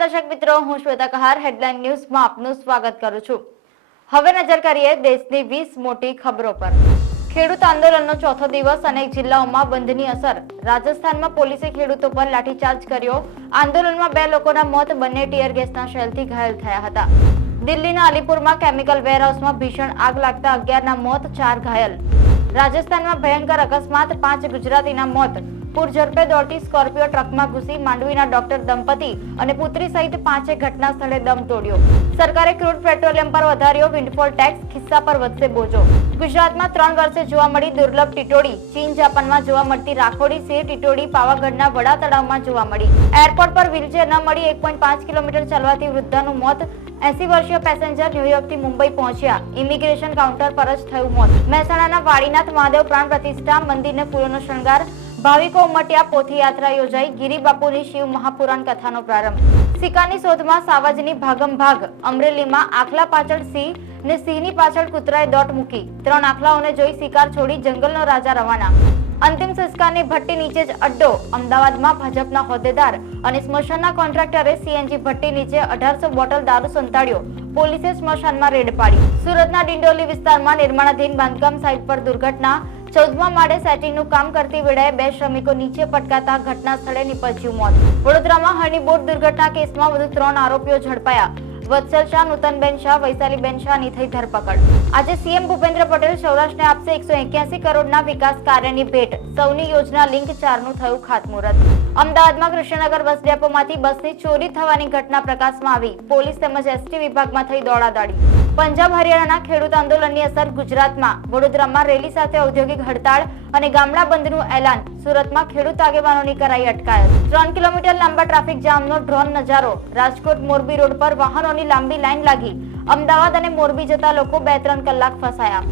હું શ્વેતા કહાર હેડલાઇન ન્યૂઝમાં આપનું સ્વાગત કરું છું. હવે નજર કરીએ દેશની વીસ મોટી ખબરો પર. ખેડૂત આંદોલનનો ચોથો દિવસ અનેક જિલ્લાઓમાં બંધની અસર. રાજસ્થાનમાં પોલીસે ખેડૂતો પર લાઠીચાર્જ કર્યો. આંદોલનમાં બે લોકોના મોત, બંને ટીયર ગેસના શેલથી ઘાયલ થયા હતા. દિલ્હીના અલીપુરમાં કેમિકલ વેરહાઉસમાં ભીષણ આગ લાગતા અગિયારના મોત, ચાર ઘાયલ. રાજસ્થાનમાં ભયંકર અકસ્માત, પાંચ ગુજરાતીના મોત. પૂર ઝડપે દોડતી સ્કોર્પિયો ટ્રકમાં ઘૂસી માંડવીના ડોક્ટર દંપતી અને પુત્રી સહિત પાંચે ઘટના સ્થળે દમ તોડ્યો. સરકારે ક્રૂડ પેટ્રોલિયમ પર વધાર્યો વિન્ડફોલ ટેક્સ ખિસ્સા પર વધશે બોજો. ગુજરાતમાં ત્રણ વર્ષે જોવા મળી દુર્લભ ટીટોડી ચીન, જાપાનમાં જોવા મળતી રાખોડી સિંહ ટીટોડી પાવાગઢના વડા તળાવમાં જોવા મળી. એરપોર્ટ પર વ્હીલચેર ન મળી એક કિલોમીટર ચાલવાથી વૃદ્ધાનું મોત. એસી વર્ષીય પેસેન્જર ન્યુયોર્કથી મુંબઈ પહોંચ્યા. ઇમિગ્રેશન કાઉન્ટર પર જ થયું મોત. મહેસાણાના વાડીનાથ મહાદેવ પ્રાણ પ્રતિષ્ઠા, મંદિરને ફૂલોનો શણગાર ભાવિકો ઉમટ્યા પોથીયાત્રા યોજાઈ. ગિરિબાપુની શિવ મહાપુરાણ કથાનો પ્રારંભ. સિક્કાની શોધમાં સાવજની ભાગમ ભાગ. અમરેલીમાં આખલા પાછળ સિંહ ને સિંહની પાછળ કૂતરાએ દોટ મૂકી. ત્રણ આખલાઓને જોઈ શિકાર છોડી જંગલનો રાજા રવાના. અંતિમ સંસ્કારની ભટ્ટી નીચે જ અડ્ડો. અમદાવાદમાં ભાજપના હોદ્દેદાર અને સ્મશાનના કોન્ટ્રાક્ટરે સીએનજી ભટ્ટી નીચે અઢારસો બોટલ દારૂ સંતાડ્યો. પોલીસે સ્મશાનમાં રેડ પાડી. સુરતના ડિંડોલી વિસ્તારમાં નિર્માણાધીન બાંધકામ સાઇટ પર દુર્ઘટના ચૌદમા માળે સેટિંગનું કામ કરતી વેળાએ બે શ્રમિકો નીચે પટકાતા ઘટના સ્થળે નીપજ્યું મોત. વડોદરામાં હનીબોટ દુર્ઘટના કેસમાં વધુ ત્રણ આરોપીઓ ઝડપાયા. વત્સલ શાહ, નૂતનબેન શાહ, વૈશાલીબેન શાહની થઈ ધરપકડ. આજે સીએમ ભૂપેન્દ્ર પટેલ સૌરાષ્ટ્રને આપશે એકસો એક્યાસી કરોડના વિકાસ કાર્યની ભેટ. સૌની યોજના લિંક ચારનું થયું ખાતમુહૂર્ત. અમદાવાદમાં કૃષ્ણનગર બસ ડેપોમાંથી બસની ચોરી થવાની ઘટના પ્રકાશમાં આવી. પોલીસ તેમજ એસટી વિભાગમાં થઈ દોડાદોડી. પંજાબ હરિયાણાના ખેડૂત આંદોલનની અસર ગુજરાતમાં. વડોદરામાં રેલી સાથે ઔદ્યોગિક હડતાળ અને ગામડા બંધનું એલાન. સુરતમાં ખેડૂત આગેવાનોની કરાઈ અટકાયત. ત્રણ કિલોમીટર લાંબા ટ્રાફિક જામનો ડ્રોન નજારો. રાજકોટ મોરબી રોડ પર વાહનોની લાંબી લાઈન લાગી. અમદાવાદ અને મોરબી જતા લોકો બે ત્રણ કલાક ફસાયા.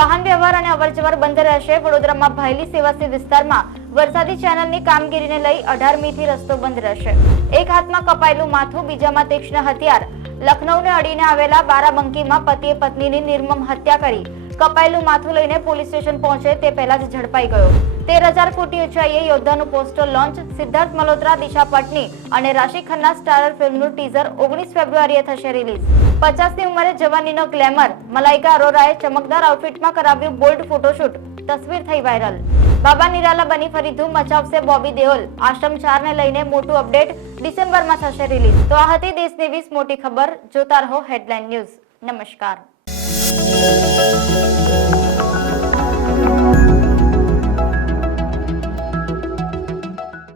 વાહન વ્યવહાર અને અવરજવર બંધ રહેશે વડોદરામાં ભાયલી સેવાસી વિસ્તારમાં. વરસાદી ચેનલની કામગીરીને લઈ અઢારમી થી રસ્તો બંધ રહેશે. એક હાથમાં કપાયેલું માથું, બીજામાં તીક્ષ્ણ હથિયાર. લખનૌને અડીને આવેલા બારાબંકીમાં પતિએ પત્નીની નિર્મમ હત્યા કરી. કપાયેલું માથું લઈને પોલીસ સ્ટેશન પહોંચે તે પહેલા જ ઝડપાઈ ગયો. તેર હજાર ફૂટી ઊંચાઈએ યોદ્ધાનું પોસ્ટર લોન્ચ, સિદ્ધાર્થ મલોત્રા દિશા પટની અને રાશિ ખન્ના સ્ટારર ફિલ્મનું ટીઝર ઓગણીસ ફેબ્રુઆરીએ થશે રિલીઝ. પચાસની ઉંમરે જવાનીનો ગ્લેમર મલાઇકા અરોરાએ ચમકદાર આઉટફિટમાં કરાવ્યું બોલ્ડ ફોટોશૂટ. તસવીર થઈ વાયરલ. બાબા નિરાલા બની ફરી ધૂમ મચાવશે બોબી દેઓલ. આશ્રમ ચારને લઈને મોટું અપડેટ ડિસેમ્બરમાં થશે રિલીઝ. તો આ હતી દેશની વીસ મોટી ખબર. જોતા રહો હેડલાઇન ન્યૂઝ. નમસ્કાર.